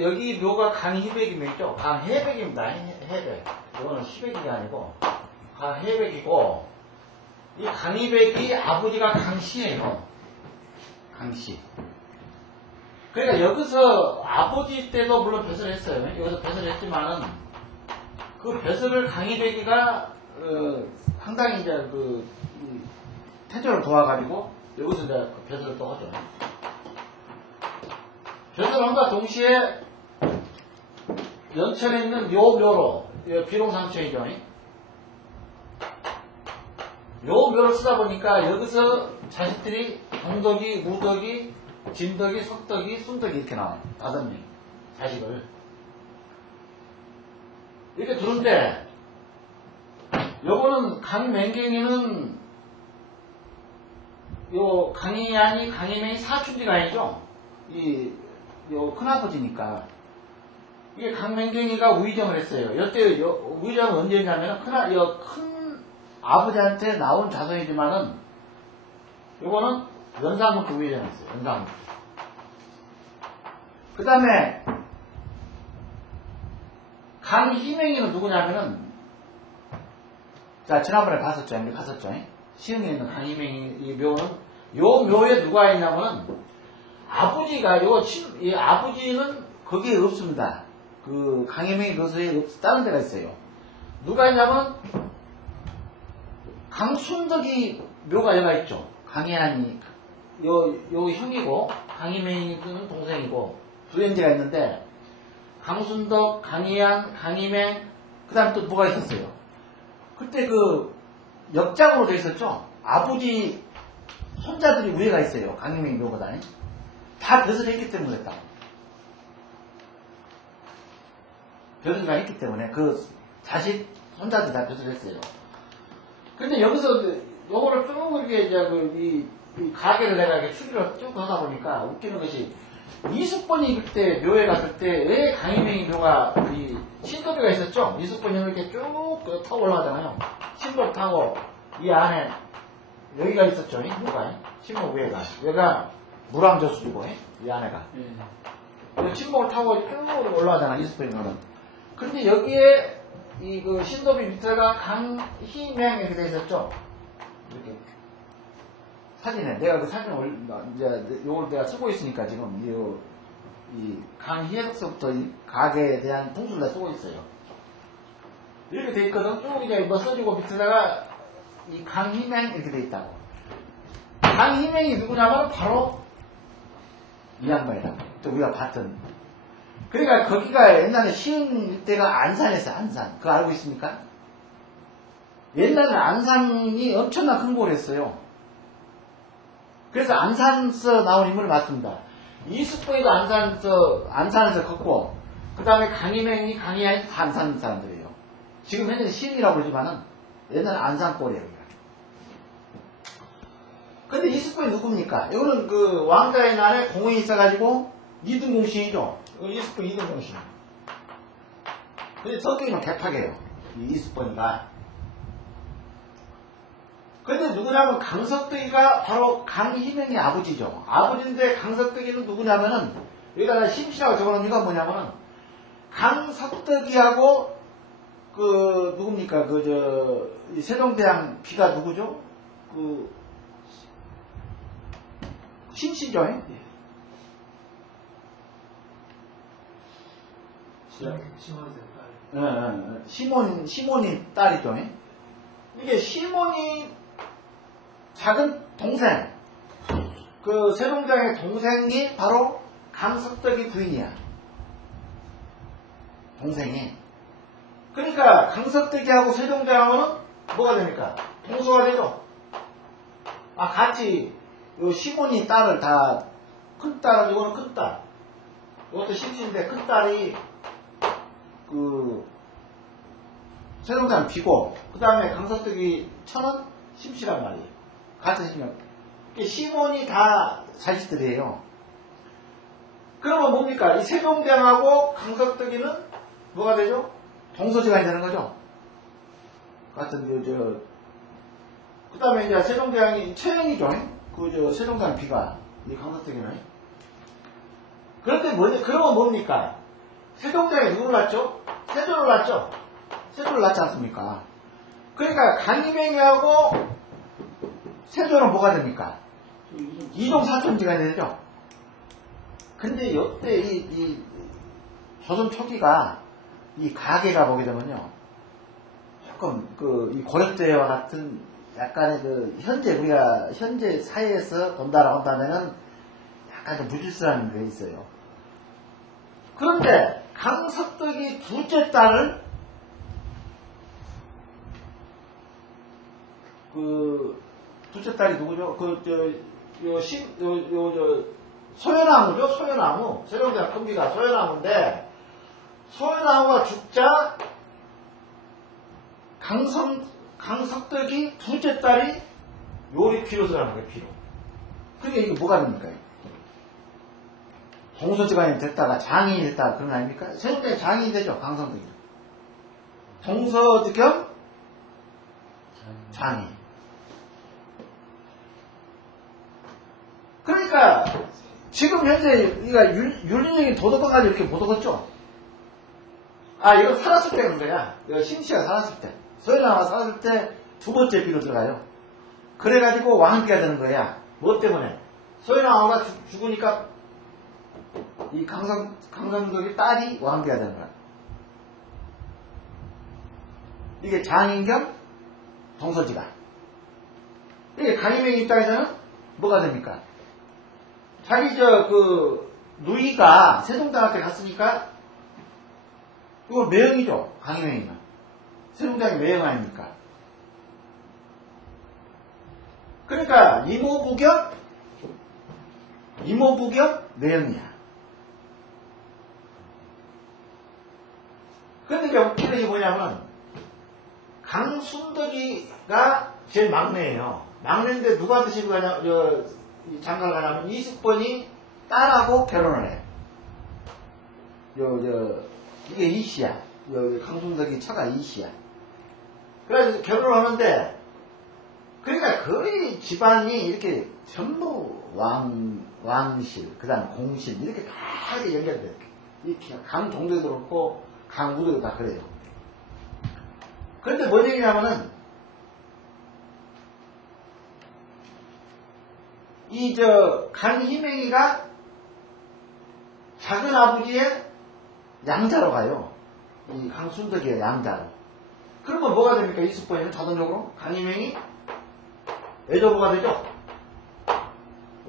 여기 묘가 강희백이죠. 강해백입니다. 해백. 이거는 시백이 아니고 강해백이고, 이 강희백이 아버지가 강씨예요. 강씨. 그러니까 여기서 아버지 때도 물론 벼슬을 했어요. 여기서 벼슬을 했지만은 그 벼슬을 강희백이가 상당히 이제 태조를 도와가지고 여기서 이제 벼슬을 또 하죠. 벼슬함과 동시에 연천에 있는 요 묘로, 비룡상처이죠. 요 묘를 쓰다 보니까 여기서 자식들이 동덕이, 무덕이, 진덕이, 석덕이, 순덕이 이렇게 나와요. 5명 자식을 이렇게 두는데, 요거는 강맹경이는 요 강희안이 강희맹이 사춘지가 아니죠. 요 큰아버지니까. 이게 강맹경이가 우의정을 했어요. 여태 우의정은 언제냐면은 큰 아버지한테 나온 자손이지만은 요거는 연산부터 우의정을 했어요. 연산부터. 그 다음에 강희맹이는 누구냐면은, 자, 지난번에 갔었죠. 시흥에 있는 강희맹이 이 묘는, 요 묘에 누가 있냐면은 아버지가 이 아버지는 거기에 없습니다. 그 강희맹이 묘소에 다른 데가 있어요. 누가 있냐면 강순덕이 묘가 여가 있죠. 강희안이 요 형이고 강희맹이는 동생이고 두 형제가 있는데, 강순덕, 강희안, 강희맹, 그 다음 또 뭐가 있었어요. 그때 그 역작으로 돼 있었죠. 아버지 손자들이 우리가 있어요. 강희맹이 묘보다 다 벼슬을 했기 때문에 그랬다. 벼슬을 했기 때문에 그 자식 손자들 다 벼슬을 했어요. 근데 여기서 요거를 쭉 이렇게 이제 이 가게를 내가 이렇게 추리를 쭉 하다 보니까 웃기는 것이, 이숙번이 그때 묘에 갔을 때 왜 강희맹이 묘가 이 신도비가 있었죠. 이숙번이 이렇게 쭉 타고 올라가잖아요. 신도 타고 이 안에 여기가 있었죠. 묘가 신목 위에가 무랑저수이고 이 안에가 신목을 타고 쭉 올라가잖아. 이숙번이는. 근데 여기에 그 신도비 밑에가 강희맹 이렇게 돼 있었죠. 이렇게 사진에 내가 그 사진을 이제 요걸 내가 쓰고 있으니까 지금 이 강희에서부터 이 가게에 대한 통수를 다 쓰고 있어요. 이렇게 돼 있거든. 쭉 이제 뭐 써주고 밑에다가 이 강희맹 이렇게 돼 있다고. 강희맹이 누구냐면 바로 이 양반이다. 또 우리가 봤던. 그러니까 거기가 옛날에 시흥 때가 안산이었어요. 안산. 그거 알고 있습니까? 옛날에 안산이 엄청난 큰 곳이었어요. 그래서 안산에서 나온 인물이 맞습니다. 이숙보이도 안산에서 컸고, 그 다음에 강희맹이, 강희안이 다 안산 사람들이에요. 지금 현재 시흥이라고 그러지만은 옛날에 안산골이에요. 근데 이숙보이 누굽니까? 이거는 그 왕자의 날에 공이 있어가지고 이등공신이죠. 이숙보이 이등공신. 근데 성격이 좀 개팍해요. 이 이숙보이가. 근데 누구냐면 강석덕이가 바로 강희맹의 아버지죠. 아버지인데 강석덕이는 누구냐면은, 여기다가 심씨라고 적어놓은 이유가 뭐냐면은, 강석덕이하고 누굽니까? 이 세종대왕 비가 누구죠? 심씨죠? 시몬이 딸이죠. 이게 시몬이 작은 동생, 그 세종대왕의 동생이 바로 강석덕이 부인이야. 동생이. 그러니까 강석덕이하고 세종대왕은 뭐가 됩니까? 동서가 되죠. 같이 요 시몬이 딸을 다, 큰 딸은 이거는 큰 딸, 이것도 심씨인데 큰 딸이 세종대왕 비고, 그 다음에 강석덕이 천은 심씨란 말이에요. 같은 심형. 시몬이 다 자식들이에요. 그러면 뭡니까? 이 세종대왕하고 강석덕이는 뭐가 되죠? 동서지간이 되는 거죠. 같은 그 다음에 이제 세종대왕이 최영이죠. 세종대왕 비가 이 강석덕이는. 그런데 그러면 뭡니까? 세종대왕이 누구를 낳죠? 세조를 낳죠. 세조를 낳지 않습니까? 그러니까 강희맹이하고 세조는 뭐가 됩니까? 이종 사촌지간이 되죠. 근데 이때 이 조선 초기가 이 가계가 보게 되면요, 조금 이 고려때와 같은 약간의 우리가 현재 사회에서 본다라고 한다면은 약간 좀 무질서한 게 있어요. 그런데 강석덕이 둘째 딸을 둘째 딸이 누구죠? 소연나무죠? 소연나무. 세종대왕 큰비가 소연나무인데, 소연나무가 죽자, 강석덕이 둘째 딸이 요리 피로 들어가는 거예요, 피로. 그러니까 이게 뭐가 됩니까? 동서지간이 됐다가 장인이 됐다가 그런 거 아닙니까? 세종대왕이 장인이 되죠, 강석덕이. 동서 겸 장인. 그러니까 지금 현재 우리가 윤리적인 도덕까지 이렇게 못 얻었죠. 이거 살았을 때 그런 거야. 이거 심씨가 살았을 때, 소연나무가 살았을 때 두 번째 비로 들어가요. 그래가지고 왕비가 되는 거야. 뭐 때문에? 소연나무가 죽으니까 이 강성덕의 딸이 왕비가 되는 거야. 이게 장인 겸 동서지간. 이게 강희맹 입장에서는 뭐가 됩니까? 자기 누이가 세종대왕한테 갔으니까 이거 매형이죠. 강희맹이는 세종대왕이 매형 아닙니까? 그러니까 이모부 겸 매형이야. 그런데 이제 웃기는 게 뭐냐면 강순덕이가 제일 막내예요. 막내인데 누가 드시고 가냐, 장가를 가냐면 이숙번이 딸하고 결혼을 해. 이게 이씨야. 강순덕이 처가 이씨야. 그래서 결혼을 하는데, 그러니까 거의 집안이 이렇게 전부 왕실, 그 다음 공실, 이렇게 다 연결돼. 이렇게 강동도에도 그렇고, 강우도도 다 그래요. 그런데 뭔 얘기냐면은, 강희맹이가 작은 아버지의 양자로 가요. 이 강순덕의 양자로. 그러면 뭐가 됩니까? 이숙번이는 자동적으로 강희맹이 애조부가 되죠.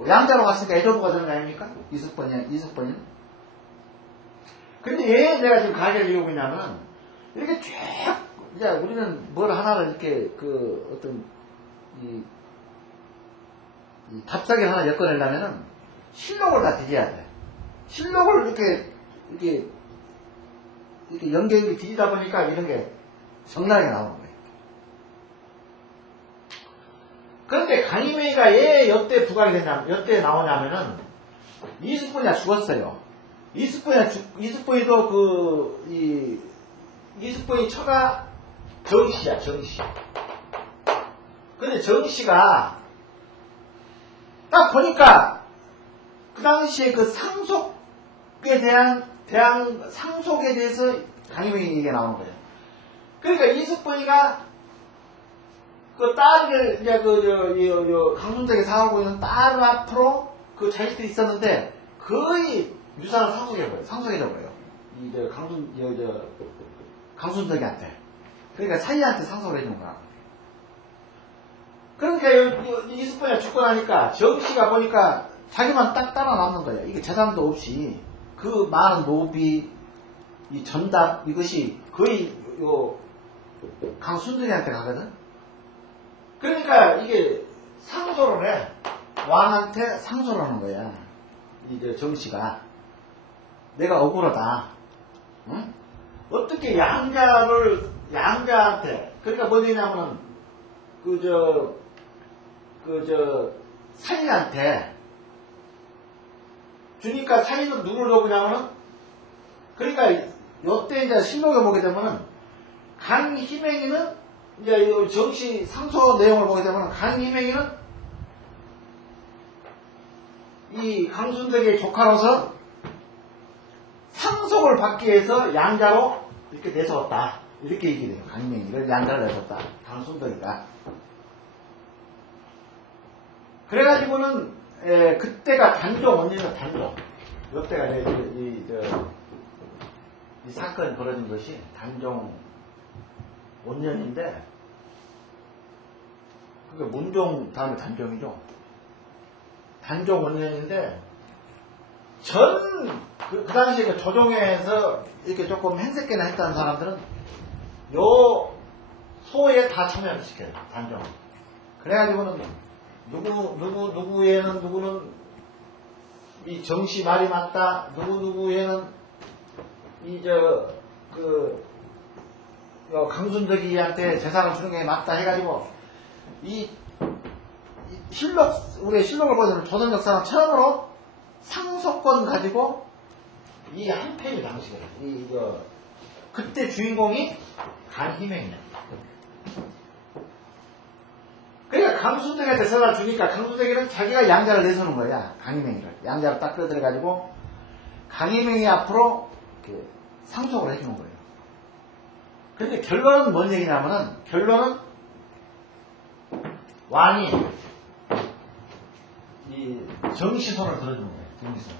양자로 갔으니까 애조부가 되는 거 아닙니까? 이숙번이는. 근데 왜 내가 지금 가게를 이루고 있냐면, 이렇게 쭉, 이제 우리는 뭘 하나를 이렇게 이 답사기 하나 엮어내려면은 실록을 다 뒤져야 돼. 실록을 이렇게 연계를 뒤지다 보니까 이런 게 적나라하게 나오는 거예요. 그런데 강희맹이가 왜 여태 부각이 됐냐면, 여태 나오냐면은 이숙번이가 죽었어요. 이숙번이도 이숙번이 처가 정씨야, 정씨. 근데 정씨가 딱 보니까 그 당시에 상속에 대해서 강희맹이 얘기가 나오는 거예요. 그러니까 이숙번이가 딸을 이제 강순덕이 사하고 있는 딸 앞으로 자식들이 있었는데 거의 유산을 상속해버려요. 강순덕이한테. 그러니까 사이한테 상속을 해주는 거야. 그러니까 이숙번이가 죽고 나니까 정씨가 보니까 자기만 딱 따라 남는 거야. 이게 재산도 없이 그 많은 노비, 이 전답 이것이 거의 강순덕이한테 가거든. 그러니까 이게 상소를 해. 왕한테 상소를 하는 거야. 정씨가 내가 억울하다. 응? 어떻게 양자한테 그러니까 뭐냐면은 사이한테 주니까 차이는 누구를 넣으냐면은, 그러니까, 요때 이제 실록에 보게 되면은, 강희맹이는, 이제 이 정시 상소 내용을 보게 되면은, 강희맹이는 이 강순덕의 조카로서 상속을 받기 위해서 양자로 이렇게 내세웠다. 이렇게 얘기해요. 강희맹이를 양자를 내세웠다. 강순덕이가. 그래가지고는, 그때가 단종, 언제나 단종. 이때가 이 사건이 벌어진 것이 단종 5년인데, 그게 문종 다음에 단종이죠. 단종 5년인데, 그 당시에 그 조정에서 이렇게 조금 행색계나 했다는 사람들은 요 소에 다 참여를 시켜요. 단종. 그래가지고는 누구는 이 정시 말이 맞다. 누구에는 강순덕이한테 재산을 주는 게 맞다 해가지고 우리의 실록을 보면 조선 역사는 처음으로 상속권 가지고 이 한 페이지 당시에 그때 주인공이 강희맹이야. 그러니까 강순덕한테 재산을 주니까 강순덕이는 자기가 양자를 내세우는 거야. 강희맹이를 양자로 딱 끌어들여가지고 강희맹이 앞으로 상속을 해주는 거예요. 근데 결론은 뭔 얘기냐면은, 결론은 왕이 이 정시손을 들어주는 거예요. 정시손.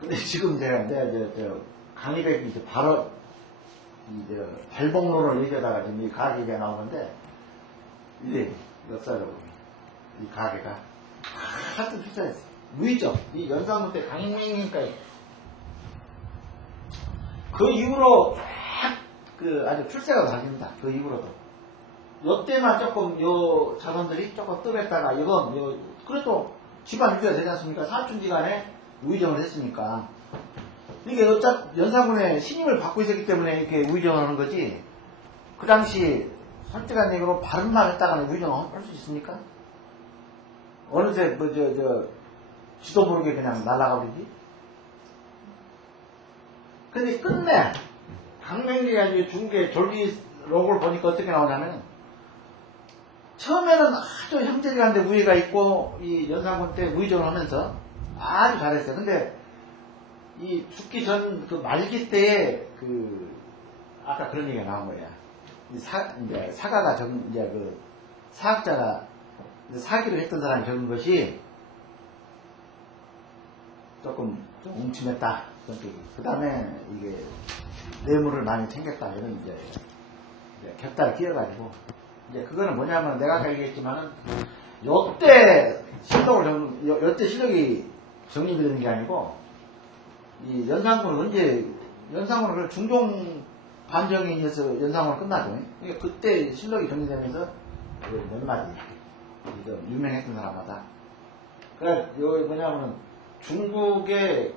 근데 지금 내가 강희백이 이제 바로 발복론을 얘기하다가 지금 이 가계가 나오는데, 이게 역사적으로 이 가계가 하여튼 투자했어. 무의정. 이 연산군 때 강희명이니까 그 이후로 아주 출세가 달립니다. 그 이후로도. 요때만 조금 자손들이 조금 뜸했다가 그래도 집안 유지가 되지 않습니까? 사촌지간에 우의정을 했으니까. 이게 연산군의 신임을 받고 있었기 때문에 이렇게 우의정을 하는 거지. 그 당시 솔직한 얘기로 바른말 했다가는 우의정을 할 수 있습니까? 어느새 지도 모르게 그냥 날아가 버리지. 근데 끝내 강맹리가 이제 중계 졸기록을 보니까 어떻게 나오냐면, 처음에는 아주 형제들한테 우위가 있고 이 연산군 때 우의정을 하면서 아주 잘했어요. 근데 이 죽기 전 그 말기 때에 아까 그런 얘기가 나온 거야. 이제 사가가 사학자가 사기를 했던 사람이 적은 것이 조금 좀 웅침했다. 그 다음에 이게 뇌물을 많이 챙겼다. 이런 이제 곁다리 끼어가지고, 이제 그거는 뭐냐면 내가 아까 얘기했지만은 요때 실력이 정리되는 게 아니고, 이 연산군은 연산군은 중종 반정에 의해서 연산군은 끝나죠. 그러니까 그때 실력이 정리되면서 몇 마디 유명했던 사람마다. 그러니까 여기 뭐냐면은 중국의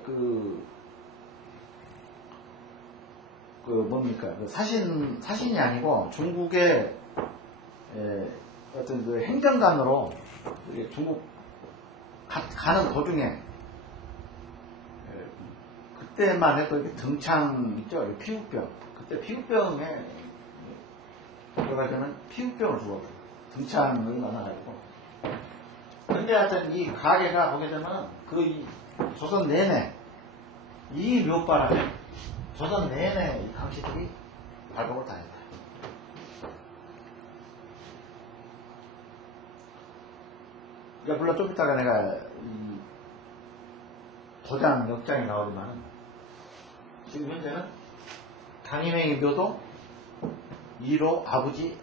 뭡니까? 사신이 아니고 중국의 어떤 행정관으로 중국 가는 도중에 그때만 해도 등창 있죠? 피부병. 그때 피부병에 들어가서는 피부병을 죽었고 등창을 만나가지고. 근데 하여튼 이 가게가 보게 되면 조선 내내 이 묘바람에 조선 내내 이 강씨들이 발복을 다 했다. 그러니까 물론 좀 이따가 내가 이 도장 역장이 나오지만은, 지금 현재는 강희맹의 묘도 2로 아버지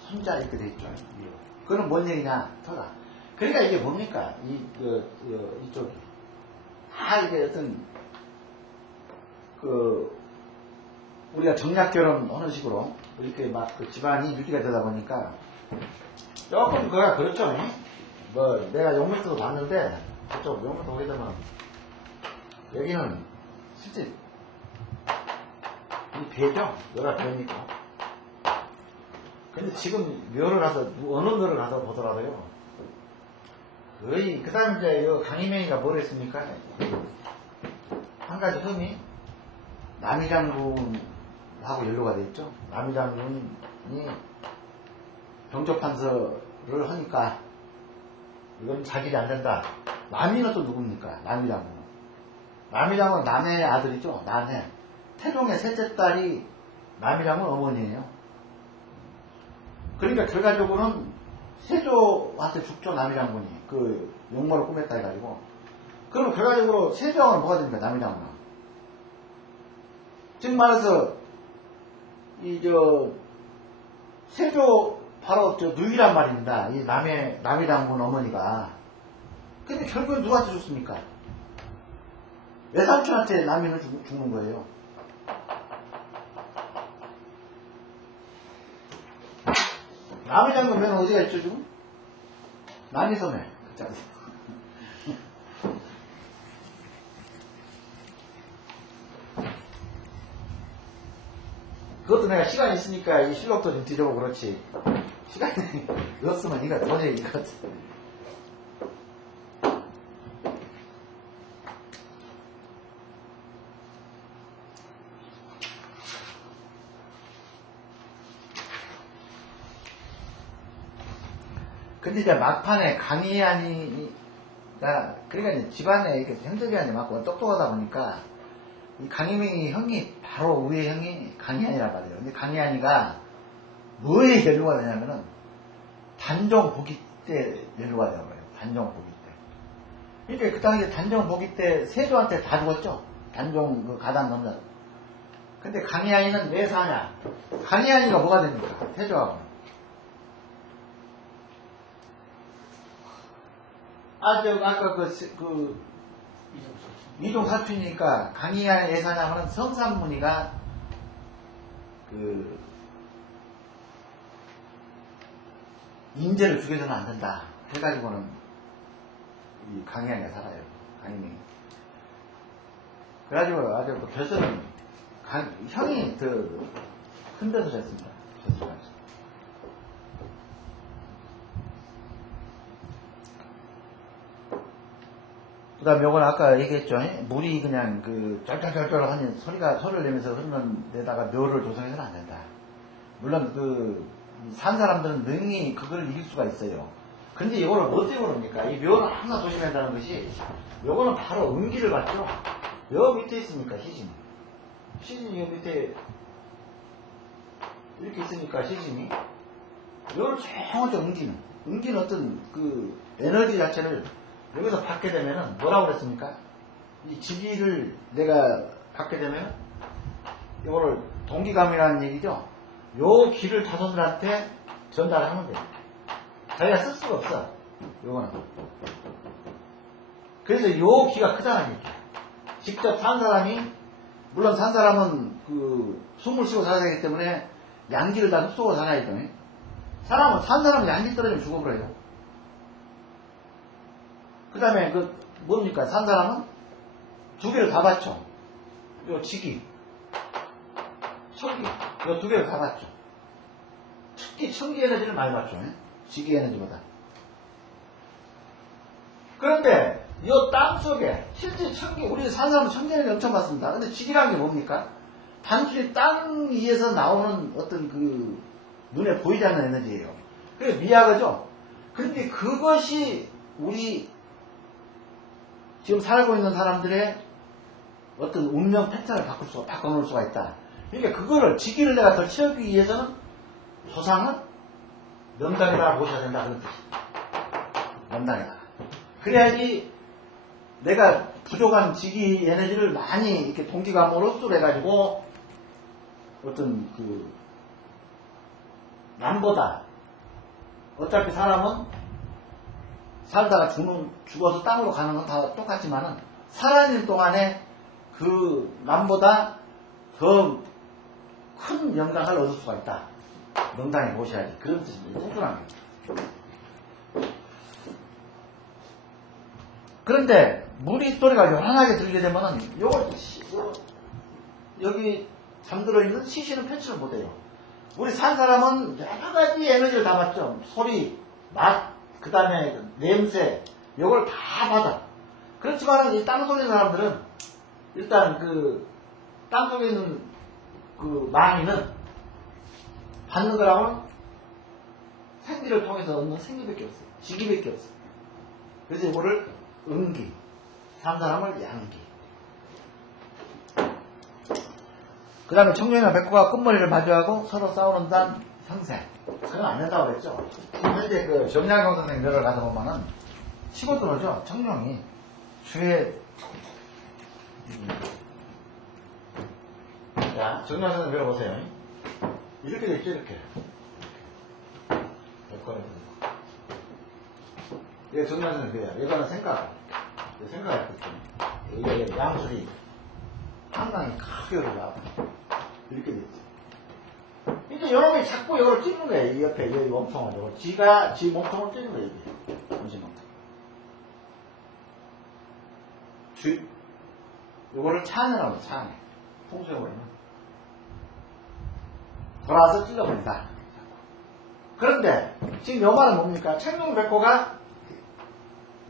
손자 이렇게 돼 있죠. 2로. 그건 뭔 얘기냐? 터가. 그러니까 이게 뭡니까? 이쪽이. 이게 어떤, 우리가 정략 결혼 하는 식으로 이렇게 막 집안이 유지가 되다 보니까 조금 그가 그렇죠. 내가 용맥도 봤는데, 그쪽 용맥도 보게 되면, 여기는 실제 이 배죠? 여기가 배니까. 근데 지금 묘를 가서, 어느 묘를 가서 보더라도요, 거의, 그 다음에 이제 요 강희명이가 뭘 했습니까? 한 가지 흠이, 남이장군하고 연루가 돼 있죠. 남이장군이 병조판서를 하니까, 이건 자질이 안 된다. 남이는 또 누굽니까? 남이장군은. 남이장군은 남의 아들이죠. 남해. 태종의 셋째 딸이 남이장군 어머니예요. 그러니까 결과적으로는 세조한테 죽죠. 남이장군이. 그 용모를 꾸몄다 해가지고. 그럼 결과적으로 세조왕은 뭐가 됩니까? 남이장군은. 즉 말해서 세조 바로 누이란 말입니다. 이 남이장군 어머니가. 근데 결국은 누구한테 죽습니까? 외삼촌한테 남이는 죽는 거예요. 남이장군 묘는 어디가 있죠 지금? 남이섬에. 그것도 내가 시간이 있으니까 이 실록도 좀 뒤져보고 그렇지. 시간이 없으면 이거 도저히 이거. 근데 이제 막판에 강희안이가, 그러니까 이제 집안에 이렇게 형제간이 막 똑똑하다 보니까, 이 강희명이 형이, 바로 위에 형이 강희안이라고 하래요. 근데 강희안이가 뭐에 연루가 되냐면은, 단종 보기 때 연루가 되는 거예요. 단종 보기 때. 그러니까 그 당시에 단종 보기 때 세조한테 다 죽었죠. 단종 그 가당 남자. 근데 강희안이는 왜 사냐? 강희안이가 뭐가 됩니까? 세조하고. 아까 이종 사촌이니까 강희안의 예사냐면 성삼문이가 인재를 죽여서는 안 된다 해가지고는 이 강희안이가 살아요. 강희명이. 그래가지고 아주 결선은 형이 더 큰 데서 졌습니다. 그 다음에 요건 아까 얘기했죠. 물이 그냥 쩔쩔쩔쩔 하는 소리를 내면서 흐르는 데다가 묘를 조성해서는 안 된다. 물론 산 사람들은 능히 그걸 이길 수가 있어요. 근데 이거를 어떻게 모릅니까? 이 묘는 항상 조심해야 한다는 것이, 요거는 바로 음기를 받죠. 여 밑에 있으니까 시진. 시진이 여 밑에 이렇게 있으니까 시진이. 요를 정확히 음기는 어떤 에너지 자체를 여기서 받게 되면은 뭐라고 그랬습니까? 이 지기를 내가 받게 되면 이거를 동기감이라는 얘기죠. 요 기를 자손들한테 전달하면 돼요. 자기가 쓸 수가 없어. 요거는. 그래서 요 기가 크다는 얘기죠. 직접 산 사람이, 물론 산 사람은 숨을 쉬고 살아야 되기 때문에 양기를 다 흡수하고 살아야죠. 산 사람은 양기 떨어지면 죽어버려요. 그 다음에 뭡니까? 산 사람은 두 개를 다 받죠. 요 지기, 청기, 요 두 개를 다 받죠. 특히 청기 에너지를 많이 받죠. 지기 에너지보다. 그런데 요 땅 속에 실제 청기, 우리 산 사람은 청기 에너지 엄청 받습니다. 근데 지기라는 게 뭡니까? 단순히 땅 위에서 나오는 어떤 눈에 보이지 않는 에너지예요. 그게 미약하죠. 그런데 그것이 우리 지금 살고 있는 사람들의 어떤 운명 패턴을 바꿔놓을 수가 있다. 그러니까 그거를 지기를 내가 더 채우기 위해서는 조상은 명당에다가 모셔야 된다. 그런 뜻이에요. 명당에다가. 그래야지 내가 부족한 지기 에너지를 많이 이렇게 동기감으로 흡수를 해가지고 어떤 남보다, 어차피 사람은 살다가 죽어서 땅으로 가는 건 다 똑같지만은 살아있는 동안에 남보다 더 큰 영광을 얻을 수가 있다. 명당에 모셔야지. 그런 뜻입니다. 뚱뚱한 게. 그런데 물이 소리가 요란하게 들리게 되면은 여기 잠들어 있는 시신은 편치를 못해요. 우리 산 사람은 여러 가지 에너지를 다 받죠. 소리, 맛, 그 다음에 냄새, 이걸 다 받아. 그렇지만 이 땅속에 있는 사람들은 일단 그 땅속에 있는 그 망이는 받는 거라고는 생기를 통해서 얻는 생기밖에 없어요. 지기밖에 없어요. 그래서 이거를 음기, 산 사람을 양기. 그 다음에 청년이나 백호가 끝머리를 마주하고 서로 싸우는 단 형세. 그건 안 된다고 그랬죠. 현재 그 정약용 선생 묘를 가서 보면은 치고 들어오죠. 청룡이 주에 자, 정약용 선생 묘를 보세요. 이렇게 됐죠, 이렇게. 이게 정약용 선생 묘야. 이거는 생각. 생각했거든요. 이게 양술이 상당히 크게 올라가고 이렇게 됐죠. 이제 여러분이 자꾸 이걸 찍는 거예요. 이 옆에 이 몸통을. 이걸 지가 지 몸통을 찍는 거예요. 이게 정신 몸통. 이거를 차내라고 차내. 풍수해버리면 돌아서 찔러버린다. 그런데 지금 요 말은 뭡니까? 청룡백호가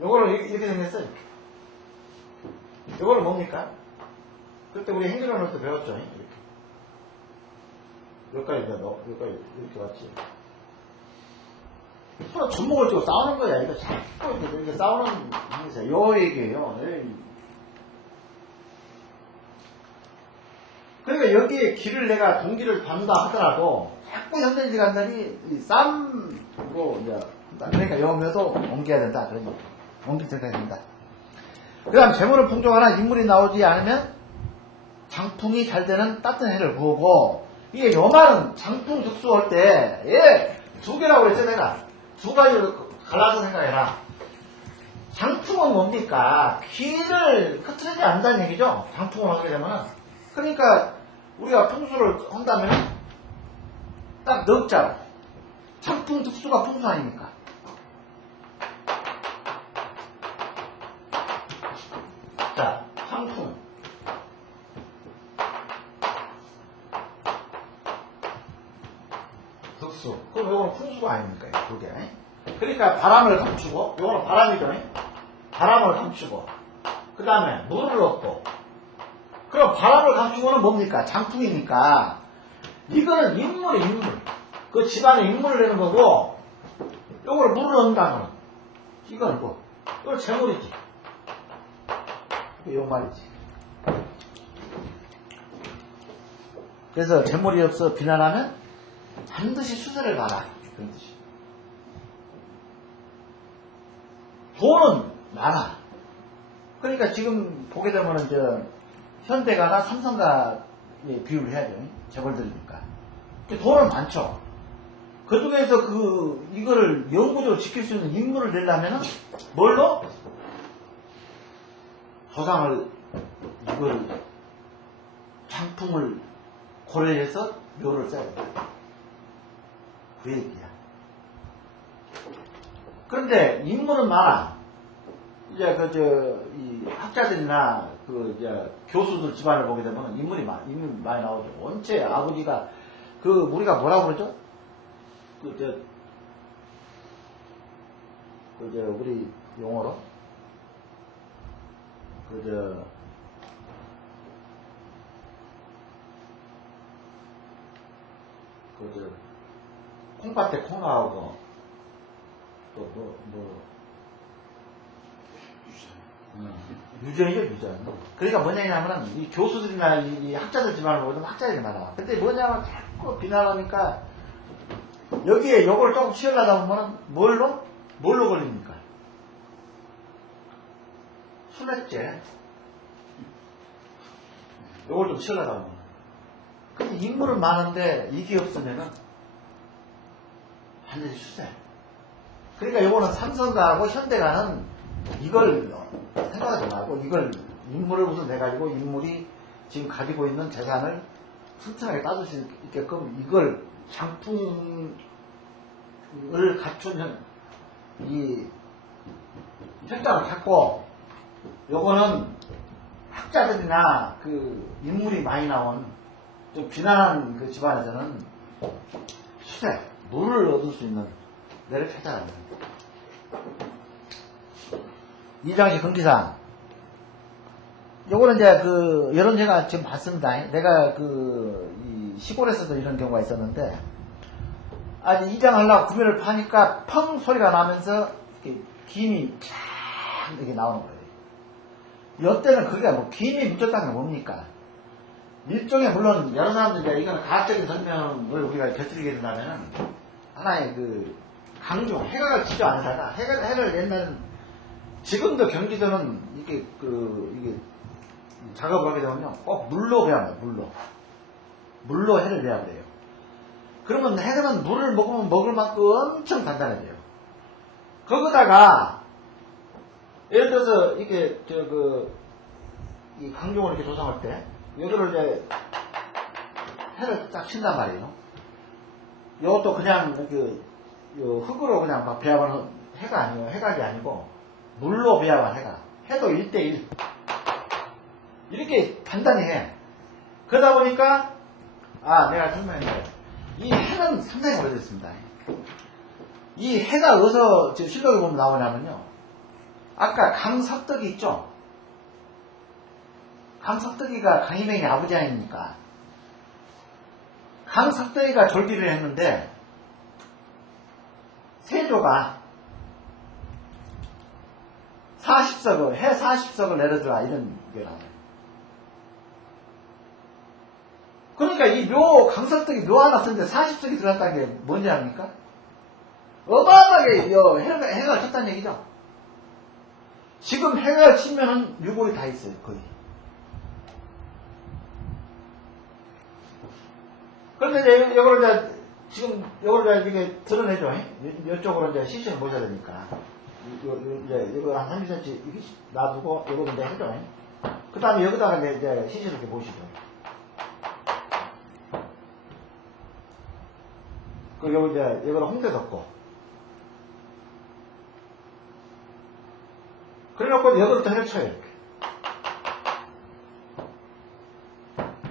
요거를 이렇게 생겼어요. 요거는 뭡니까? 그때 우리 행정론을 때 배웠죠. 이렇게. 여기까지 이렇게 왔지. 서로 주먹을 쥐고 싸우는 거야. 이거 자꾸 이렇게 싸우는 행사. 요 얘기예요. 그러니까 여기에 길을 내가 동기를 담다 하더라도 자꾸 현대인지 간다니 쌈고 이제 그러니까 여면도 옮겨야 된다. 그런 거. 옮길 때까지 된다. 그 다음 재물을 풍족하나 인물이 나오지 않으면 장풍이 잘 되는 따뜻한 해를 부으고 이게 요 말은 장풍 득수 할 때 예, 두 개라고 그랬죠 내가. 두 가지로 갈라서 생각해라. 장풍은 뭡니까? 길을 흐트러지지 않는다는 얘기죠. 장풍을 하게 되면은. 그러니까 우리가 풍수를 한다면 딱 넉자. 장풍 득수가 풍수 아닙니까? 자, 장풍. 득수. 그럼 이거는 풍수가 아닙니까? 두 개. 그러니까 바람을 감추고, 이거는 바람이죠. 바람을 감추고, 그 다음에 물을 얻고. 그럼 바람을 감추고는 뭡니까? 장풍이니까. 이거는 인물이 인물. 그 집안에 인물을 내는 거고, 이걸 물을 얻는다는 거는. 이건 뭐? 이건 재물이지. 요 말이지. 그래서 재물이 없어 비난하면 반드시 수세를 봐라. 그런 뜻이. 돈은 많아. 그러니까 지금 보게 되면은 현대가나 삼성가에 비유를 해야 돼요. 재벌들이니까. 돈은 많죠. 그 중에서 이거를 영구적으로 지킬 수 있는 인물을 내려면은 뭘로? 조상을, 이걸, 장풍을 고려해서 묘를 써야 된다. 그 얘기야. 그런데 인물은 많아. 이제 이 학자들이나 교수들 집안을 보게 되면 인물이 많이 나오죠. 원체 아버지가 우리가 뭐라고 그러죠? 우리 용어로 콩밭에 콩 나오고 유전이죠, 유전. 그러니까 뭐냐면은 이 교수들이나 이 학자들 집안을 보면 학자들이 많아. 근데 뭐냐면 자꾸 비난하니까 여기에 요걸 조금 치우려다 보면은 뭘로 걸립니까? 순회죄. 요걸 좀 치우려다 보면. 근데 인물은 많은데 이게 없으면은 완전히 수세. 그러니까 요거는 삼성가하고 현대가는 이걸 생각하지 말고 이걸 인물을 우선해가지고 인물이 지금 가지고 있는 재산을 튼튼하게 따질 수 있게끔 이걸 장풍을 갖춘 이 현장을 찾고 요거는 학자들이나 인물이 많이 나온 좀 비난한 집안에서는 수색, 물을 얻을 수 있는 데를 찾아가는 겁니다. 이장시 금기상. 요거는 이제 여런 제가 지금 봤습니다. 내가 이 시골에서도 이런 경우가 있었는데, 이장하려고 구매를 파니까 펑 소리가 나면서 김이 쫙 이렇게 나오는 거예요. 이때는 그게 뭐 김이 묻었다는 게 뭡니까? 일종의 물론 여러 사람들이 이거는 과학적인 설명을 우리가 곁들이게 된다면은 하나의 강조, 해가 지도 않다가 해를 옛날에는 지금도 경기도는 이게 작업을 하게 되면요 꼭 물로 배야 해요. 물로 해를 배야 돼요. 그러면 해는 물을 먹으면 먹을 만큼 엄청 단단해져요. 거기다가 예를 들어서 이게 이 강종을 이렇게 조성할 때 이거를 이제 해를 딱 친단 말이에요. 이것도 그냥 흙으로 그냥 막 배합한 해가 아니에요. 해각이 아니고 물로 배합한 해도 1대1 이렇게 단단히 해. 그러다 보니까 내가 설명했는데 이 해는 상당히 오래됐습니다. 이 해가 어디서 실록에 보면 나오냐면요, 아까 강석덕이 있죠. 강석덕이가 강희명의 아버지 아닙니까? 강석덕이가 졸기를 했는데 세조가 40석을 해 40석을 내려주라 이런 게 나와요. 그러니까 이 강석덕이 묘 하나 쓰는데 40석이 들어갔다는 게 뭔지 압니까? 어마어마하게 해가 쳤다는 얘기죠. 지금 해가 치면은 유골이 다 있어요, 거의. 그런데 이제 요거를 이렇게 드러내죠. 이쪽으로 이제 시신을 보셔야 되니까. 이거 한 30cm 이렇게 놔두고 요거를 이제 해줘. 그 다음에 여기다가 이제 시신을 이렇게 보시죠. 요거 이제 이거를 홍대 덮고. 그래 놓고 여기를 또 해를 쳐요,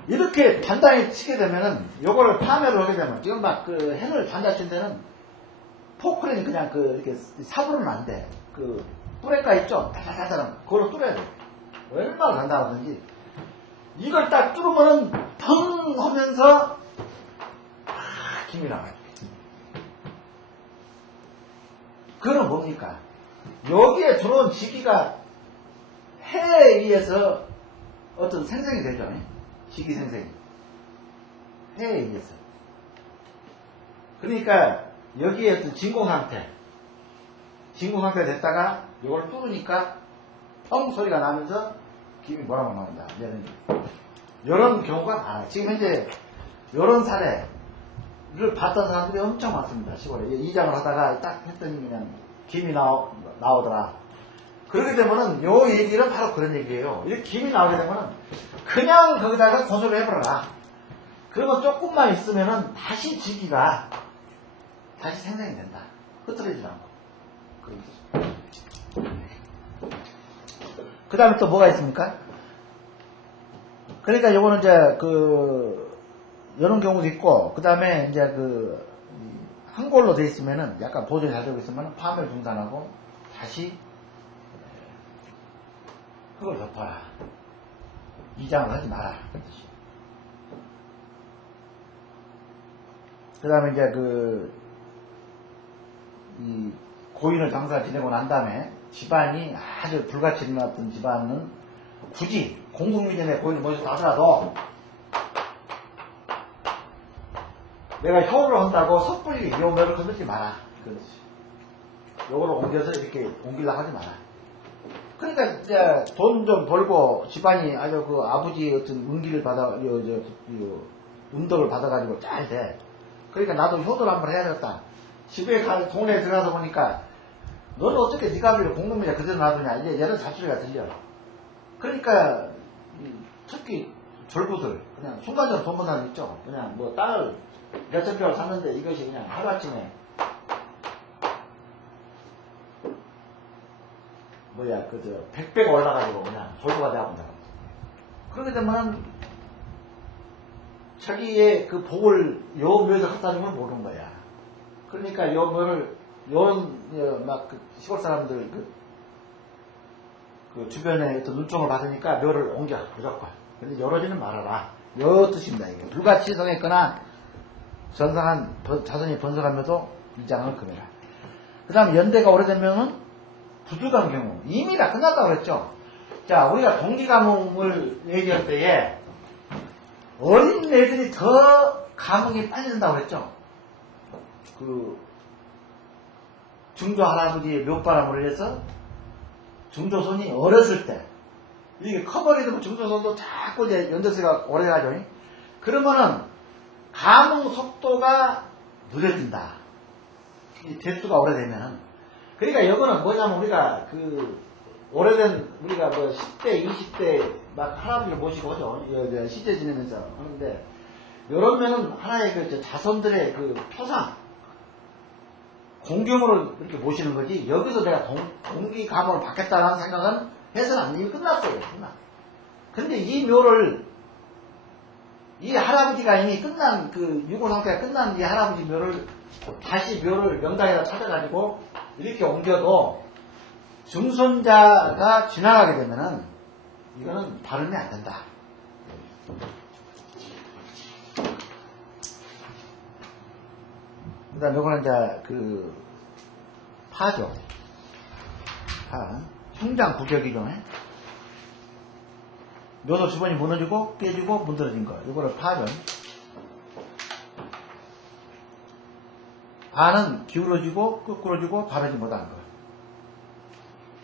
이렇게 단단히 치게 되면은, 요거를 파멸을 하게 되면, 지금 해를 단단히 친 데는, 포크레인이 그냥 이렇게 사부로는 안 돼. 뿌레가 있죠? 다다다다랑, 그걸로 뚫어야 돼. 얼마나 단단하든지. 이걸 딱 뚫으면은, 펑 하면서, 김이 나와요. 그건 뭡니까? 여기에 들어온 지기가 해에 의해서 어떤 생성이 되죠. 지기 생성이. 해에 의해서. 그러니까 여기에 어떤 진공상태 됐다가 이걸 뚫으니까 펑 소리가 나면서 김이 뭐라고 나온다. 이런 경우가 많아요. 지금 현재 이런 사례를 봤던 사람들이 엄청 많습니다. 시골에. 이장을 하다가 딱 했더니 그냥 김이 나오더라. 그렇게 되면은 요 얘기는 바로 그런 얘기예요. 이렇게 김이 나오게 되면은 그냥 거기다가 고소를 해버려라. 그러면 조금만 있으면은 다시 지기가 다시 생성이 된다. 흐트러지지 않고. 그 다음에 또 뭐가 있습니까? 그러니까 요거는 이제 이런 경우도 있고, 그 다음에 이제 한 골로 돼 있으면은 약간 보존이 잘 되고 있으면은 파멸 중단하고 다시 흙을 덮어라. 이장을 하지 마라. 그 다음에 이제 이 고인을 장사 지내고 난 다음에 집안이 아주 불같이 일어났던 집안은 굳이 공국민전에 고인을 모셔서 하더라도 내가 효를 한다고 섣불리 요 묘를 건들지 마라. 그렇지. 요거를 옮겨서 이렇게 옮기려고 하지 마라. 그러니까 이제 돈 좀 벌고 집안이 아주 아버지 어떤 운기를 받아 운덕을 받아가지고 잘 돼. 그러니까 나도 효도를 한번 해야겠다. 집에 동네에 들어가서 보니까 너는 어떻게 네가 비를 공동묘자 그대로 놔두냐. 이제 얘는 잡소리가 들려. 그러니까 특히 졸부들 그냥 순간적으로 돈 번다는 거 있죠. 그냥 뭐 땅을 몇천 평을 샀는데 이것이 그냥 하루아침에 뭐야 100배가 올라가지고 그냥 졸부가 되어본다. 그렇게 되면 자기의 그 복을 요 묘에서 갖다 준 걸 모르는 거야. 그러니까 요 묘를, 요런, 막, 그 시골 사람들, 그 주변에 어떤 눈총을 받으니까 묘를 옮겨, 무조건. 근데 열어지는 말아라. 요 뜻입니다, 이게. 불같이 성했거나, 전상한, 자손이 번성하면도 이장을 금해라. 그 다음 연대가 오래되면은, 부득한 경우, 이미 다 끝났다고 그랬죠. 자, 우리가 동기가뭄을 얘기할 때에, 어린 애들이 더 감흥이 빠진다고 그랬죠. 중조 할아버지의 묘바람으로 해서 중조손이 어렸을 때 이게 커버리게 되면 중조손도 자꾸 이제 연대세가 오래가죠. 그러면은 감흥 속도가 느려진다. 이 대수가 오래되면은. 그러니까 이거는 뭐냐면 우리가 오래된 우리가 뭐 10대, 20대 막 할아버지를 모시고 하죠. 시제 지내면서 하는데 이런 면은 하나의 그 자손들의 그 표상 공경으로 이렇게 모시는 거지. 여기서 내가 동기감을 받겠다라는 생각은 해서는 안 돼. 이미 끝났어요. 끝나. 근데 이 묘를 이 할아버지가 이미 끝난 유고 상태가 끝난 이 할아버지 묘를 다시 묘를 명당에다 찾아가지고 이렇게 옮겨도 증손자가 지나가게 되면은 이거는 발음이 안 된다. 그 다음 요거는 이제 파죠. 파. 흉장 구격이죠. 묘도 주번이 무너지고 깨지고 문드러진 거. 요거를 파죠. 파는 기울어지고 끄꾸러지고 바르지 못한 거.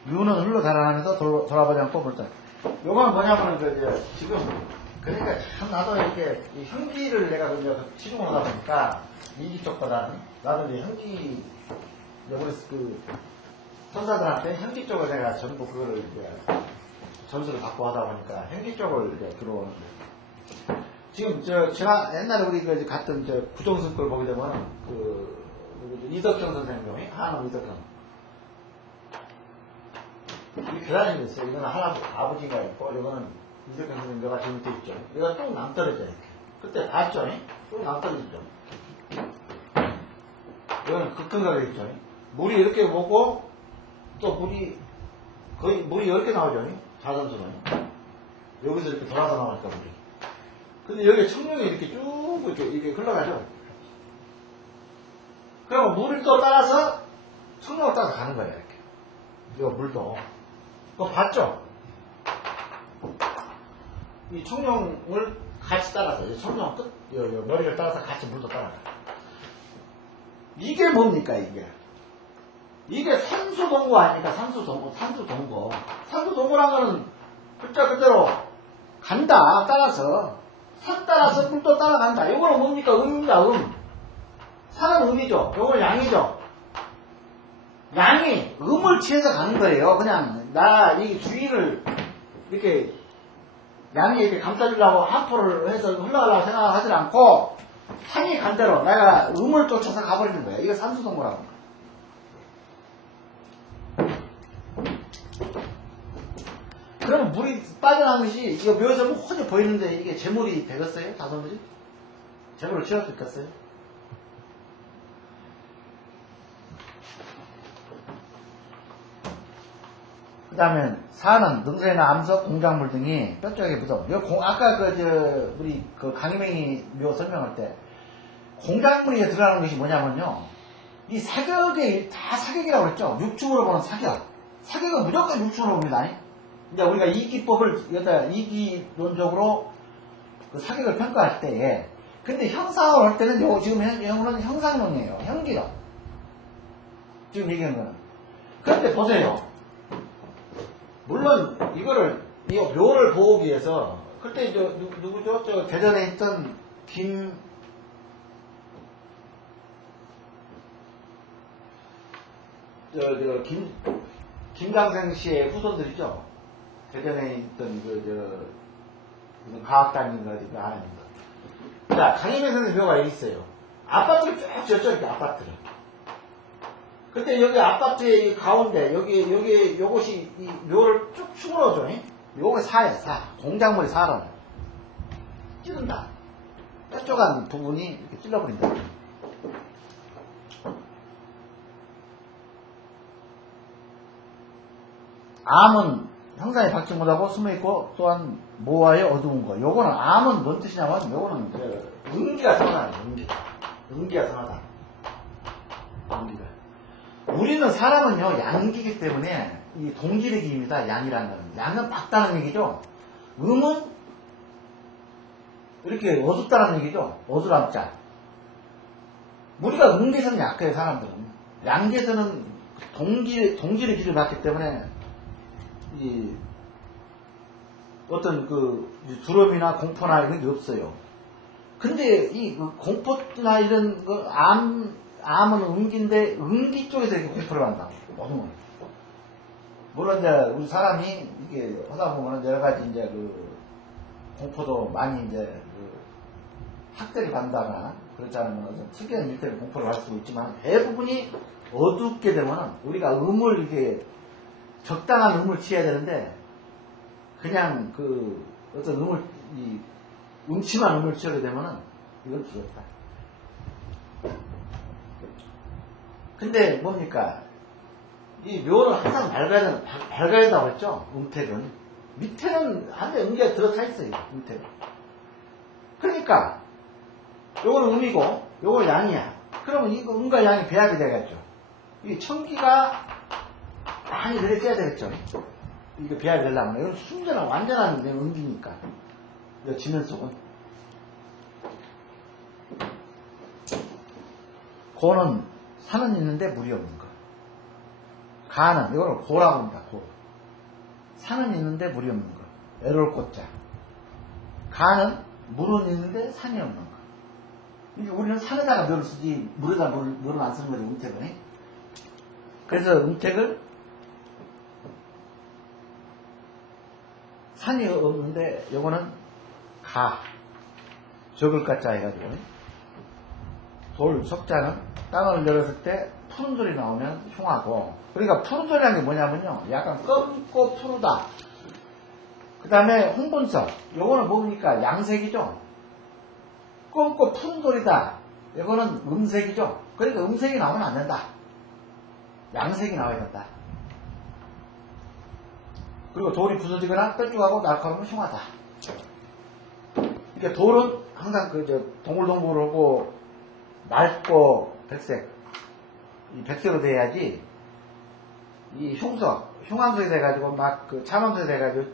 유는 흘러 달아나면서 돌아보지 않고 볼다. 요거는 뭐냐면 지금 그러니까 참 나도 이렇게 이 형기를 내가 치중을 하다 보니까 이기 쪽보다는 나도 이제 형기 우리 선사들한테 형기 쪽을 내가 전부 그거를 이제 점수를 받고 하다 보니까 형기 쪽을 이제 들어오는데 지금 제가 옛날에 우리 갔던 부정승 걸 보게 되면 이덕경 선생님 한우 이덕경 이 계단이 있어요. 이거는 아버지가 있고 이거는 이덕경 선생님 묘가 지금 밑에 있죠. 이거 쭉 남떨어져 이렇게. 그때 봤죠? 쭉 남떨어지죠. 이거는 극근각에 있죠. 물이 이렇게 오고 또 물이 거의 물이 10개 나오죠. 자전수는 여기서 이렇게 돌아서 나오니까 물이. 근데 여기 청룡이 이렇게 쭉 이렇게 흘러가죠. 그러면 물을 또 따라서 청룡을 따라서 가는 거예요. 이렇게. 이거 물도. 그거 봤죠? 이 청룡을 같이 따라서 청룡 끝 머리를 따라서 같이 물도 따라가. 이게 뭡니까 이게? 이게 산수동고 아닙니까? 산수동고. 산수동고란 거는 글자 그대로 간다. 따라서 산 따라서 물도 따라간다. 이거는 뭡니까? 음입니다. 산은 음이죠. 이거는 양이죠. 양이 음을 취해서 가는 거예요. 그냥 이 주위를 이렇게 양이 이렇게 감싸주려고 한포를 해서 흘러가려고 생각하지 않고 산이 간 대로 내가 음을 쫓아서 가버리는 거예요. 이거 산수동고라고 합니다. 그러면 물이 빠져나온 것이 이거 묘에서 훤히 보이는데 이게 재물이 되겠어요? 자손들이? 재물을 취할 수 있겠어요? 그 다음에 사는 능선이나 암석, 공작물 등이 뼈 쪽에 묻어. 아까 우리 강희맹이 묘 설명할 때 공작물이 들어가는 것이 뭐냐면요. 이 사격이 다 사격이라고 그랬죠. 육축으로 보는 사격. 사격은 무조건 육축으로 봅니다. 이제 우리가 이기법을 이기론적으로 사격을 평가할 때에 근데 형상을 할 때는 지금 이거는 형상론이에요. 형기론. 지금 얘기하는 거는. 그런데 보세요. 물론 이 묘를 보기 위해서 그때 누구죠? 대전에 있던 김강생 씨의 후손들이죠. 대전에 있던 과학단인가 어디 아닙니다. 자, 강희명 선생 묘가 여기 있어요. 아파트를 쭉 지었죠, 이렇게 아파트를. 근데 여기 아파트의 이 가운데, 요것이 이 묘를 쭉 충으로죠. 요게 사예요, 사. 공작물이 사라고. 찌른다. 뾰족한 부분이 이렇게 찔러버린다. 암은 형상이 박지 못하고 숨어있고 또한 모아의 어두운 거. 요거는 암은 뭔 뜻이냐면 요거는 음기가 선하다. 음기가 선하다. 음기가. 우리는 사람은요 양기이기 때문에 이 동질의 기입니다. 양이라는 거는. 양은 밝다는 얘기죠. 음은 이렇게 어둡다는 얘기죠. 어두람자. 우리가 음계에서는 약해요. 사람들은. 양계에서는 동질의 기를 받기 때문에 이 어떤 두려움이나 공포나 이런 게 없어요. 근데 이 공포나 이런 암은 음기인데 음기 쪽에서 이렇게 공포를 한다고. 어둠은. 물론 이제 우리 사람이 이게 하다 보면 여러 가지 이제 공포도 많이 이제 학대를 받는다거나 그렇지 않으면 어떤 특이한 일 때문에 공포를 받을 수도 있지만 대부분이 어둡게 되면은 우리가 음을 이렇게 적당한 음을 취해야 되는데 그냥 어떤 음침한 음을 취하게 되면은 이건 두렵다. 근데 뭡니까? 이 묘는 항상 밝아야 된다고 했죠? 음택은. 밑에는 한데 음기가 들어차 있어요. 밑에는. 그러니까 요거는 음이고 요거는 양이야. 그러면 이거 음과 양이 배합이 되겠죠. 이 청기가 많이 내려져야 되겠죠. 이거 배합이 되려면 이건 순전한 완전한 음기니까. 이 지면 속은. 고는 산은 있는데 물이 없는 거. 가는 이거를 고라고 합니다. 고. 산은 있는데 물이 없는 거. 애로울 꽃자. 가는 물은 있는데 산이 없는 거. 이게 우리는 산에다가 묘를 쓰지 물에다 물은 안 쓰는 거죠. 음택은. 그래서 음택을 산이 없는데 요거는 가. 적을 가짜 해가지고 돌 석자는 땅을 열었을 때 푸른 소리 나오면 흉하고 그러니까 푸른 소리라는 게 뭐냐면요 약간 검고 푸르다. 그 다음에 홍분석 요거는 뭡니까 양색이죠. 검고 푸른 소리다. 요거는 음색이죠. 그러니까 음색이 나오면 안 된다. 양색이 나와야 된다. 그리고 돌이 부서지거나 뾰족하고 날카로우면 흉하다. 그러니까 돌은 항상 동글동글하고 맑고 백색 이 백색으로 돼야지 이 흉암색이 돼가지고 막 참암색이 돼가지고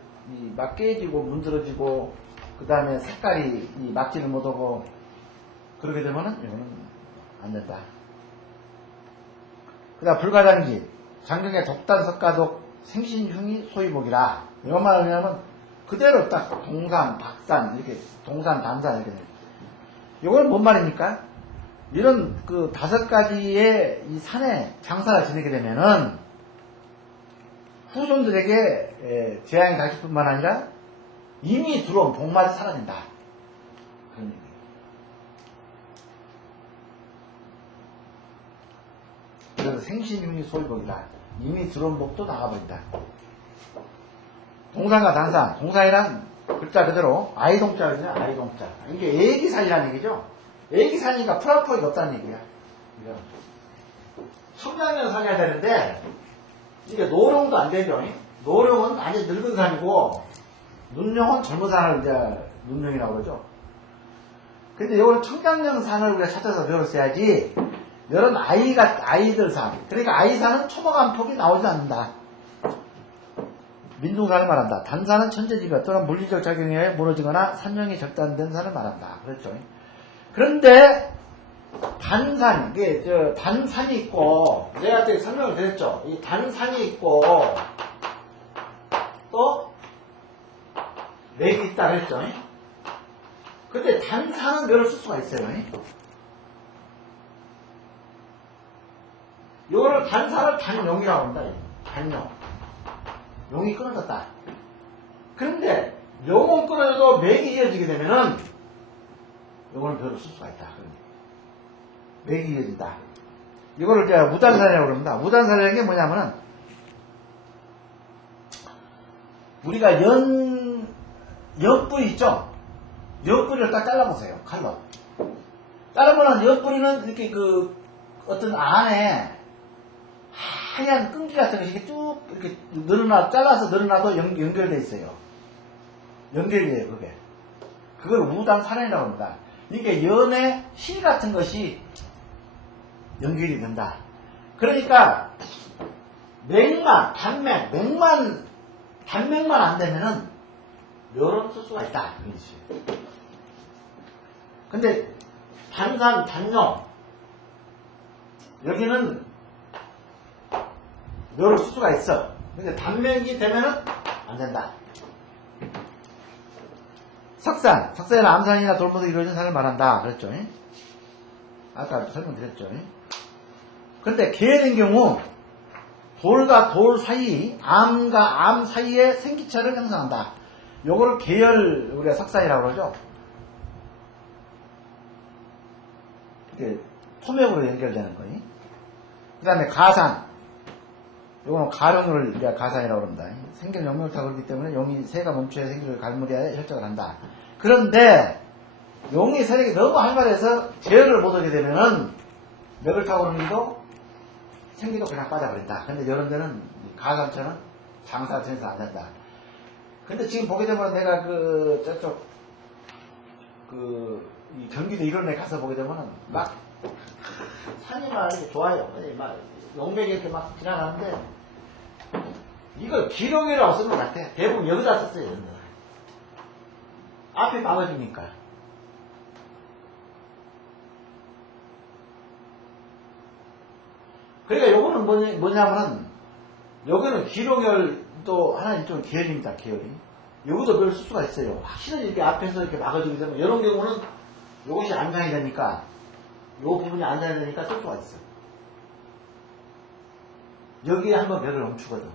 막 깨지고 문드러지고 그 다음에 색깔이 막지를 못하고 그렇게 되면은 이거는 안 된다. 그 다음 불가장지 장경의 독단석가독 생신흉이 소위복이라 이런 말을 하냐면 그대로 딱 동산, 박산 이렇게 동산, 단산 이렇게 돼요. 이건 뭔 말입니까? 이런 5가지의 이 산에 장사를 지내게 되면은 후손들에게 재앙이 닥칠 뿐만 아니라 이미 들어온 복마저 사라진다. 그런 얘기예요. 그래서 생신흉이 소위복이다. 이미 들어온 복도 나가버린다. 동산과 단산. 동산이란 글자 그대로 아이동자거든요. 아이동자. 이게 애기산이라는 얘기죠. 애기산이니까 풀할 폭이 없다는 얘기야. 청장년 산이야 되는데 이게 노령도 안 되죠. 노령은 완전 늙은 산이고 눈령은 젊은 산을 이제 눈령이라고 그러죠. 근데 이거는 청장년 산을 우리가 찾아서 배웠어야지. 이런 아이들 산. 그러니까 아이산은 초박한 폭이 나오지 않는다. 민둥산을 말한다. 단산은 천재지변 또는 물리적 작용에 의해 무너지거나 산령이 절단된 산을 말한다. 그렇죠. 그런데 단산, 이게 단산이 있고 내가 그때 설명을 드렸죠. 이 단산이 있고 또 맥이 있다 그랬죠. 근데 단산은 묘를 쓸 수가 있어요. 요거를 단산을 단용이라고 합니다. 단용. 용이 끊어졌다. 그런데 용은 끊어져도 맥이 이어지게 되면은 요거는 묘를 쓸 수가 있다. 맥이 이어진다. 이거를 제가 무단산이라고 그럽니다. 무단산이라는 게 뭐냐면은 우리가 연뿌 있죠? 옆구리를 딱 잘라보세요. 칼로. 자르면 옆구리는 이렇게 어떤 안에 하얀 끈기 같은 것이 이렇게 쭉 이렇게 잘라서 늘어나도 연결돼 있어요. 연결돼요, 그게. 그걸 우당산원이라고 합니다. 이게 연의 실 같은 것이 연결이 된다. 그러니까 단맥만 안 되면은 뇌를 쓸 수가 있다. 그런 뜻이에요. 근데 단산, 단용 여기는 뇌를 쓸 수가 있어. 근데 단맥이 되면은 안 된다. 석산에는 암산이나 돌모도 이루어진 산을 말한다. 그랬죠. 아까 설명드렸죠. 근데 개의 경우 돌과 돌 사이, 암과 암 사이에 생기체를 형성한다. 요거를 계열 우리가 석산이라고 그러죠. 이게 토맥으로 연결되는 거예요. 그 다음에 가산. 요거는 가룡을 우리가 가산이라고 합니다. 생기는 용맥을 타고 그렇기 때문에 용이 새가 멈춰야 생기를 갈무리하여 혈적을 한다. 그런데 용이 세력이 너무 활발해서 제어를 못하게 되면은 맥을 타고 오는 길도 생기도 그냥 빠져버린다. 근데 이런 데는 가산처는 장사천에서 안 된다. 근데 지금 보게 되면 내가 저쪽 이 경기도 이런 데 가서 보게 되면은 막 산이 막 이렇게 좋아요. 막 용맥이 이렇게 막 지나가는데 이걸 기록이라고 쓰는 것 같아. 대부분 여기다 썼어요. 이런 거. 앞에 막아주니까. 그러니까 요거는 뭐냐면은 여기는 기록열도 하나 일종의 계열입니다. 계열이. 여기도 별 쓸 수가 있어요. 확실히 이렇게 앞에서 이렇게 막아주게 되면 이런 경우는 요것이 안장이 되니까 요 부분이 안장이 되니까 쓸 수가 있어. 여기에 한번 맥을 멈추거든.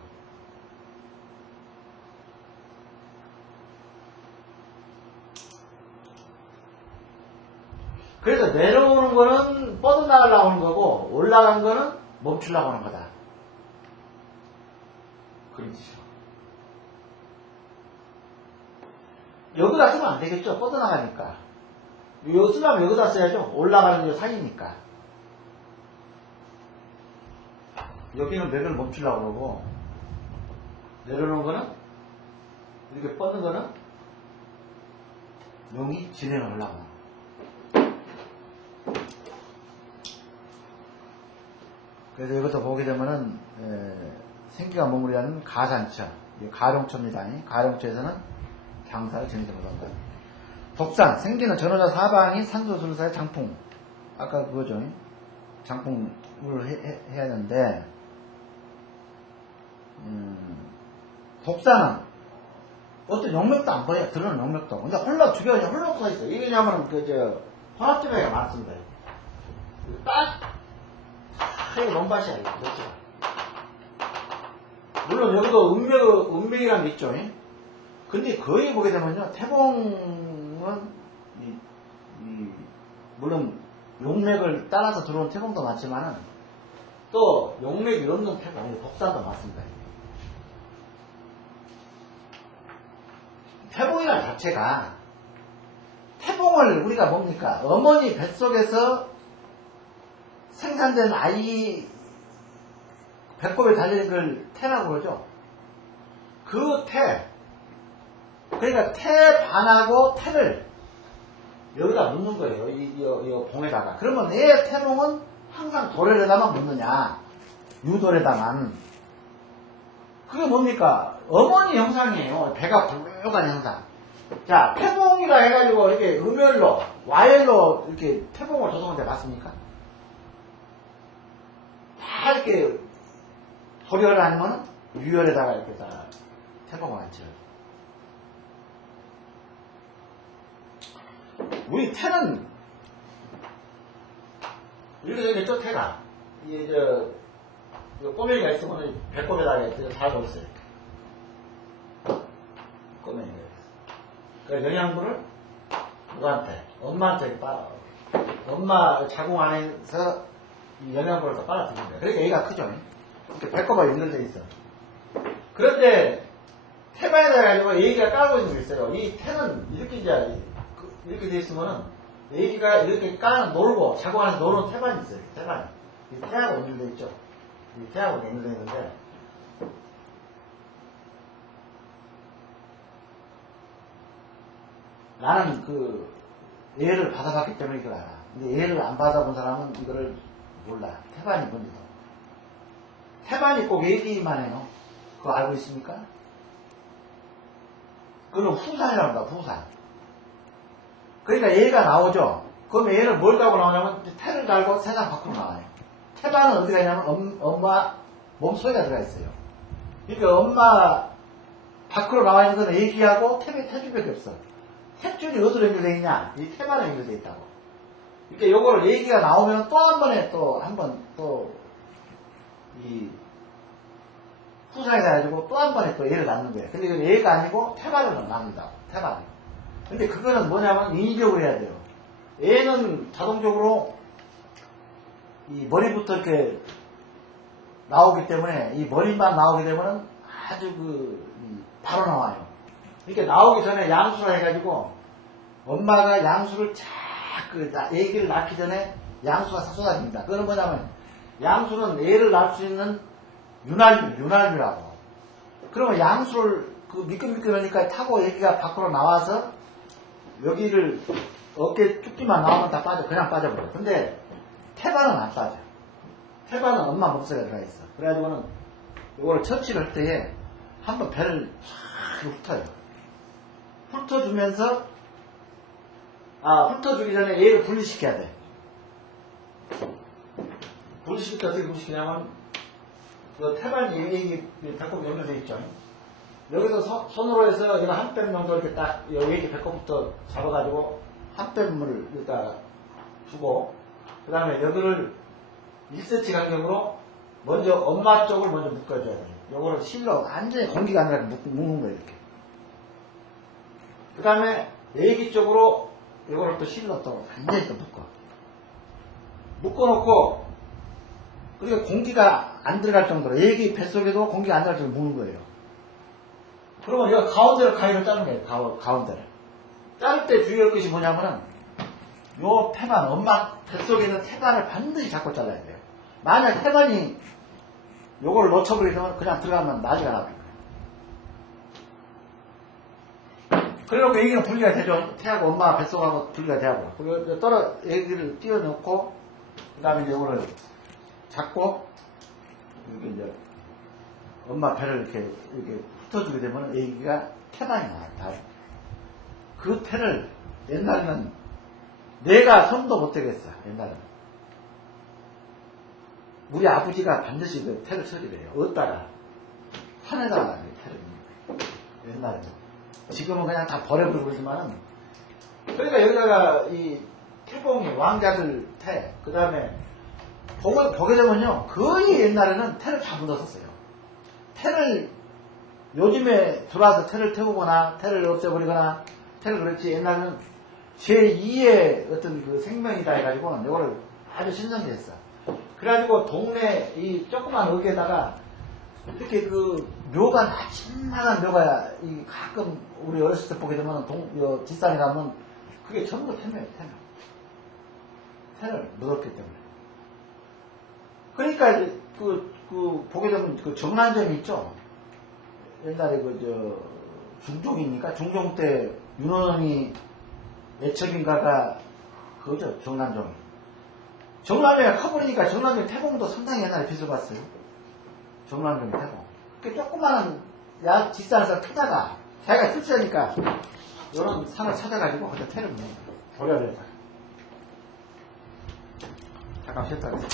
그래서 내려오는 거는 뻗어나가려고 하는 거고 올라간 거는 멈추려고 하는 거다. 그런 뜻이죠. 여기다 쓰면 안 되겠죠. 뻗어나가니까. 요 쓰려면 여기다 써야죠. 올라가는 요 사이니까. 여기는 맥을 멈추려고 그러고 내려오는 거는 이렇게 뻗는 거는 용이 진행을 하려고 하는 거예요. 그래서 이것도 보게 되면은 생기가 머무르는 가산처, 가룡처입니다. 가룡처에서는 장사를 정해서 못한다. 독산, 생기는 전호자 사방이 산소술사의 장풍. 아까 그거죠. 장풍을 해야 하는데 독산은 어떤 용맥도 안 보여요. 들어는 용맥도. 근데 홀로 주변에 홀로 서 있어요. 이게 왜냐면 혼합지방이 많습니다. 딱 이거 논밭이야, 이거. 물론 여기도 운명이라는 게 있죠. 근데 거의 보게 되면요, 태봉은, 물론 용맥을 따라서 들어온 태봉도 많지만은, 또 용맥이 없는 태봉, 독산도 많습니다. 태봉이라는 자체가, 태봉을 우리가 뭡니까? 어머니 뱃속에서 생산된 아이 배꼽에 달리는 걸 태라고 그러죠. 그 태, 그러니까 태 반하고 태를 여기다 묻는 거예요. 이 봉에다가. 그러면 내 태봉은 항상 돌에다만 묻느냐, 유돌에다만. 그게 뭡니까? 어머니 형상이에요. 배가 굵은 형상. 자, 태봉이라 해가지고 이렇게 음열로, 와열로 이렇게 태봉을 조성한 데 맞습니까? 다 이렇게 도리열 아니면 유열에다가 이렇게 다 태봉을 앉혀. 우리 태는 이렇게 생겼죠, 태가. 이게 꼬맹이가 있으면 배꼽에다가 이렇게 살고 있어요. 꼬맹이가 있어요. 그 영양분을 누구한테? 엄마한테 엄마 자궁 안에서 이 영양분을 더 빨아들인 거예요. 그러니까 얘가 크죠. 이렇게 배꼽에 연결되어 있어. 그런데 태반에다 가지고 얘가 깔고 있는 게 있어요. 이 태는 이렇게 이제 이렇게 돼 있으면은 애기가 이렇게 놀고 자고 안에서 노는 태반이 있어요. 태반이. 이 태하고 연결돼 있죠. 이 태하고 연결돼 있는데 나는 그 애를 받아봤기 때문에 이걸 알아. 근데 애를 안 받아본 사람은 이거를 몰라. 태반이 뭔지도. 태반이 꼭 애기만 해요. 그거 알고 있습니까? 그건 후산이라고 합니다. 후산. 그러니까 애가 나오죠. 그럼 애를 뭘 달고 나오냐면 태를 달고 세상 밖으로 나와요. 태반은 어디가 있냐면 엄마 몸속에 들어가 있어요. 그러니까 엄마 밖으로 나와 있는 건 애기하고 태줄밖에 없어. 탯줄이 어디로 연결되어 있냐? 이 태반에 연결되어 있다고. 그러니까 요거를 애기가 나오면 또 한 번에 이 후산이 돼가지고 또 한 번에 또 애를 낳는 거예요. 근데 이건 애가 아니고 태반으로 낳는다고. 태반. 근데 그거는 뭐냐면 인위적으로 해야 돼요. 애는 자동적으로 이 머리부터 이렇게 나오기 때문에 이 머리만 나오게 되면 아주 바로 나와요. 이렇게 나오기 전에 양수를 해가지고 엄마가 양수를 애기를 낳기 전에 양수가 쏟아집니다. 그건 뭐냐면 양수는 애를 낳을 수 있는 윤활유라고. 그러면 양수를 미끌미끌하니까 타고 애기가 밖으로 나와서 여기를 어깨 쭈기만 나오면 다 빠져. 그냥 빠져버려. 근데 태반은 안 빠져. 태반은 엄마 몸속에 들어가 있어. 그래가지고는 이거를 처치를 할 때에 한번 배를 쫙 훑어요. 훑어주면서 훑어주기 전에 얘를 분리시켜야 돼. 분리시킬 때 어떻게 분리시키냐면 그 태반이 얘기 배꼽 연결되어 있죠. 여기서 손으로 해서 이거 한 뼘 정도 이렇게 딱 여기 배꼽부터 잡아가지고 한 뼘을 여기다 두고 그 다음에 여기를 1cm 간격으로 먼저 엄마 쪽을 먼저 묶어줘야 돼요. 요거를 실로 완전히 공기가 안 가게 묶는 거예요. 이렇게. 그 다음에 애기 쪽으로 요거를 또 실로 또 완전히 또 묶어놓고 그러니까 공기가 안 들어갈 정도로 애기 뱃속에도 공기가 안 들어갈 정도로 묶는 거예요. 그러면 이거 가운데로 가위를 자르는 거예요. 가운데를. 자를 때 주의할 것이 뭐냐면은 요 태반, 엄마 뱃속에 있는 태반을 반드시 잡고 잘라야 돼요. 만약 태반이 요걸 놓쳐버리면 그냥 들어가면 나지가 나버릴 거예요. 그래놓고 애기는 분리가 되죠. 태하고 엄마 뱃속하고 분리가 되고. 그리고 애기를 띄워놓고 그 다음에 이제 요거를 잡고 이렇게 이제 엄마 배를 이렇게 훑어주게 되면 애기가 태반이 나와요. 그 태를 옛날에는 내가 손도 못 대겠어. 옛날에는 우리 아버지가 반드시 그 태를 처리해요. 어디다가 산에다가 태를. 옛날에는 지금은 그냥 다 버려버리고 있지만은 그러니까 여기다가 이 태봉이 왕자들 태, 그 다음에 보게 되면요 거의 옛날에는 태를 다 묻었었어요. 태를 요즘에 들어와서 태를 태우거나 태를 없애버리거나 태를 그랬지 옛날에는 제2의 어떤 그 생명이다 해가지고 이거를 아주 신선히 했어. 그래가지고 동네 이 조그만 어귀에다가 이렇게 그 묘가 나침반한 묘가 가끔 우리 어렸을 때 보게 되면 뒷산에 가면 그게 전부 태명이에요. 태를 묻었기 때문에. 그러니까 이제 보게 되면 그 정란점이 있죠. 옛날에 중종이니까 중종 때 윤원이 애척인가가 그거죠. 정란점이. 정란점이 커버리니까 정란점 태봉도 상당히 옛날에 빚을 봤어요. 정란점 태봉. 그 조그마한 뒷산에서 크다가 자기가 출세하니까 이런 산을 찾아가지고 거기다 태를 버려야 된다. 잠깐 쉬었다 그랬어요.